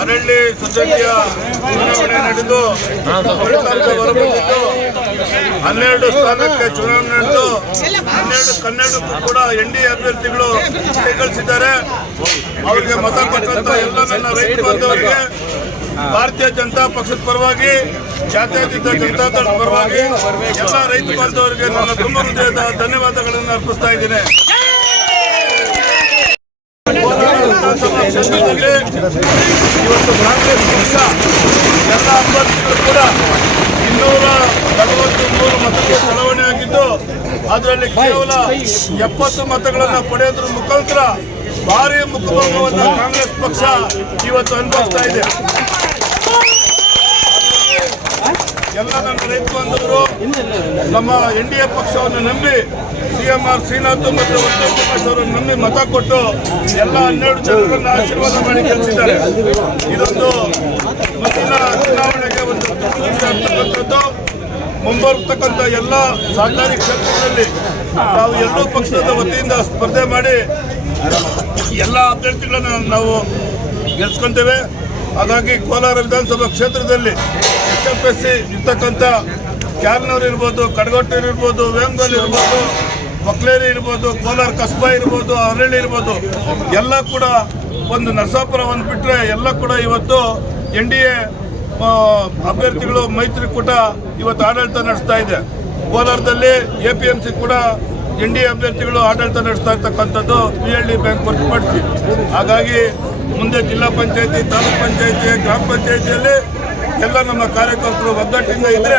ಅರಳ್ಳಿ ಸೊಸೈಟಿಯ ಚುನಾವಣೆ ನಡೆದು ಫಲಿತಾಂಶ ಹೊರಬಂದಿದ್ದು 12 ಸ್ಥಾನಕ್ಕೆ ಚುನಾವಣೆ ನಡೆದು 12 ಕೂಡ NDA ಅಭ್ಯರ್ಥಿಗಳು ಕೈಗಳಿಸಿದ್ದಾರೆ. ಅವರಿಗೆ ಮತ ಕೊಟ್ಟಂತ ಎಲ್ಲ ನನ್ನ ರೈತ ಬಾಂಧವರಿಗೆ ಭಾರತೀಯ ಜನತಾ ಪಕ್ಷದ ಪರವಾಗಿ, ಜಾತ್ಯತೀತ ಜನತಾ ದಳದ ಪರವಾಗಿ ಎಲ್ಲ ರೈತ ಬಾಂಧವರಿಗೆ ನನ್ನ ತುಂಬ ಹೃದಯದ ಧನ್ಯವಾದಗಳನ್ನು ಅರ್ಪಿಸ್ತಾ ಇದ್ದೇನೆ. ವಿಧಾನಸಭಾ ಕ್ಷೇತ್ರದಲ್ಲಿ ಇವತ್ತು ಕಾಂಗ್ರೆಸ್ ಪಕ್ಷ ಎಲ್ಲ ಅಭ್ಯರ್ಥಿಗಳು ಕೂಡ 243 ಮತಗಳು ಚಲಾವಣೆ ಆಗಿದ್ದು ಅದರಲ್ಲಿ ಕೇವಲ 70 ಮತಗಳನ್ನು ಪಡೆಯೋದ್ರ ಮುಖಾಂತರ ಭಾರಿ ಮುಖಭಂಗವನ್ನು ಕಾಂಗ್ರೆಸ್ ಪಕ್ಷ ಇವತ್ತು ಅನುಭವಿಸ್ತಾ ಇದೆ. ಎಲ್ಲ ನನ್ನ ರೈತ ಬಾಂಧವರು ನಮ್ಮ NDA ಪಕ್ಷವನ್ನು ನಂಬಿ CMR ಶ್ರೀನಾಥ್ ಮತ್ತು ಉತ್ತಮ್ ಪ್ರಕಾಶ್ ಅವರನ್ನು ನಂಬಿ ಮತ ಕೊಟ್ಟು ಎಲ್ಲ 12 ಜನರನ್ನ ಆಶೀರ್ವಾದ ಮಾಡಿ ಗೆಲ್ಲಿಸಿದ್ದಾರೆ. ಇದೊಂದು ಮುಂದಿನ ಚುನಾವಣೆಗೆ ಒಂದು ಅಂತಕ್ಕಂಥದ್ದು. ಮುಂಬರ್ತಕ್ಕಂಥ ಎಲ್ಲ ಸಹಕಾರಿ ಕ್ಷೇತ್ರಗಳಲ್ಲಿ ನಾವು ಎರಡೂ ಪಕ್ಷದ ವತಿಯಿಂದ ಸ್ಪರ್ಧೆ ಮಾಡಿ ಎಲ್ಲ ಅಭ್ಯರ್ಥಿಗಳನ್ನು ನಾವು ಗೆಲ್ಸ್ಕೊಂತೇವೆ. ಹಾಗಾಗಿ ಕೋಲಾರ ವಿಧಾನಸಭಾ ಕ್ಷೇತ್ರದಲ್ಲಿ HFSC ಇರ್ತಕ್ಕಂಥ ಕ್ಯಾಲ್ನೂರು ಇರ್ಬೋದು, ಕಡಗೊಟ್ಟೂರು ಇರ್ಬೋದು, ವೇಮಗಲ್ ಇರ್ಬೋದು, ಬಕ್ಲೇರಿ ಇರ್ಬೋದು, ಕೋಲಾರ ಕಸ್ಬಾ ಇರ್ಬೋದು, ಅರಳ್ಳಿ ಇರ್ಬೋದು, ಎಲ್ಲ ಕೂಡ ಒಂದು ನರಸಾಪುರ ಒಂದು ಬಿಟ್ಟರೆ ಎಲ್ಲ ಕೂಡ ಇವತ್ತು NDA ಅಭ್ಯರ್ಥಿಗಳು ಮೈತ್ರಿಕೂಟ ಇವತ್ತು ಆಡಳಿತ ನಡೆಸ್ತಾ ಇದೆ. ಕೋಲಾರದಲ್ಲಿ APMC ಕೂಡ NDA ಅಭ್ಯರ್ಥಿಗಳು ಆಡಳಿತ ನಡೆಸ್ತಾ ಇರ್ತಕ್ಕಂಥದ್ದು PLD ಬ್ಯಾಂಕ್ ಹೊರತುಪಡಿಸಿ. ಹಾಗಾಗಿ ಮುಂದೆ ಜಿಲ್ಲಾ ಪಂಚಾಯತಿ, ತಾಲೂಕ್ ಪಂಚಾಯತಿ, ಗ್ರಾಮ ಪಂಚಾಯತಿಯಲ್ಲಿ ಎಲ್ಲ ನಮ್ಮ ಕಾರ್ಯಕರ್ತರು ಒಗ್ಗಟ್ಟಿಂದ ಇದ್ದರೆ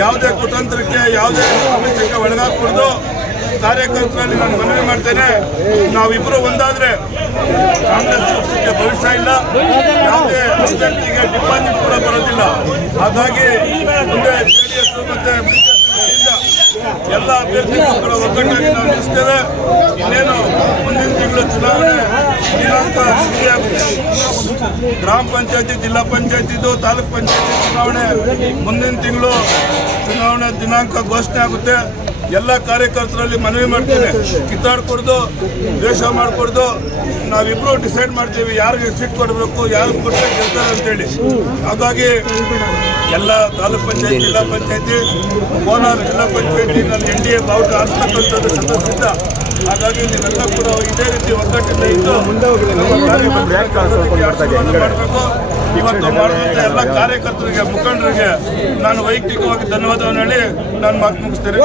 ಯಾವುದೇ ಕುತಂತ್ರಕ್ಕೆ, ಯಾವುದೇ ಸಮಸ್ಯೆಗೆ ಒಳಗಾಗಕೂಡದು. ಕಾರ್ಯಕರ್ತರಲ್ಲಿ ನಾನು ಮನವಿ ಮಾಡ್ತೇನೆ, ನಾವಿಬ್ಬರು ಒಂದಾದರೆ ಕಾಂಗ್ರೆಸ್ ಪಕ್ಷಕ್ಕೆ ಭವಿಷ್ಯ ಇಲ್ಲ, ಯಾವುದೇ ಅಭ್ಯರ್ಥಿಗೆ ಡಿಪಾಸಿಟ್ ಕೂಡ ಬರೋದಿಲ್ಲ. ಹಾಗಾಗಿ ಮುಂದೆ JDS ಮತ್ತು ಎಲ್ಲ ಅಭ್ಯರ್ಥಿಗಳು ಕೂಡ ಒಗ್ಗಟ್ಟಾಗಿ ನಾವು ನಿಲ್ಲಿಸ್ತೇವೆ. ಇನ್ನೇನು ಮುಂದಿನ ತಿಂಗಳು ಚುನಾವಣೆ ದಿನಾಂಕ ನಿಗದಿಯಾಗುತ್ತೆ. ಗ್ರಾಮ ಪಂಚಾಯತಿ, ಜಿಲ್ಲಾ ಪಂಚಾಯತಿದು, ತಾಲೂಕ್ ಪಂಚಾಯತಿ ಚುನಾವಣೆ ಮುಂದಿನ ತಿಂಗಳು ಚುನಾವಣೆ ದಿನಾಂಕ ಘೋಷಣೆ ಆಗುತ್ತೆ. ಎಲ್ಲ ಕಾರ್ಯಕರ್ತರಲ್ಲಿ ಮನವಿ ಮಾಡ್ತೇನೆ, ಕಿತ್ತಾಡ್ಕೊಡ್ದು, ದ್ವೇಷ ಮಾಡಿಕೊಡ್ದು, ನಾವಿಬ್ರು ಡಿಸೈಡ್ ಮಾಡ್ತೀವಿ ಯಾರಿಗೆ ಸೀಟ್ ಕೊಡಬೇಕು, ಯಾರಿಗೆ ಕೊಟ್ಟರೆ ಗೆಲ್ತಾರೆ ಅಂತೇಳಿ. ಹಾಗಾಗಿ ಎಲ್ಲ ತಾಲೂಕ್ ಪಂಚಾಯತಿ, ಜಿಲ್ಲಾ ಪಂಚಾಯತಿ, ಕೋಲಾರ ಜಿಲ್ಲಾ ಪಂಚಾಯತಿ ನನ್ನ NDA ಬಾವುಟ ಹಾರಿಸ್ತಕ್ಕಂಥದ್ದು ಸದಸ್ಯರಿಂದ. ಹಾಗಾಗಿ ನೀವೆಲ್ಲ ಕೂಡ ಇದೇ ರೀತಿ ಒಗ್ಗಟ್ಟಿಂದ ಇದ್ದು ಮಾಡಬೇಕು. ಇವತ್ತು ಮಾಡುವಂಥ ಎಲ್ಲ ಕಾರ್ಯಕರ್ತರಿಗೆ, ಮುಖಂಡರಿಗೆ ನಾನು ವೈಯಕ್ತಿಕವಾಗಿ ಧನ್ಯವಾದವನ್ನು ಹೇಳಿ ನಾನು ಮಾತು ಮುಗಿಸ್ತೇನೆ.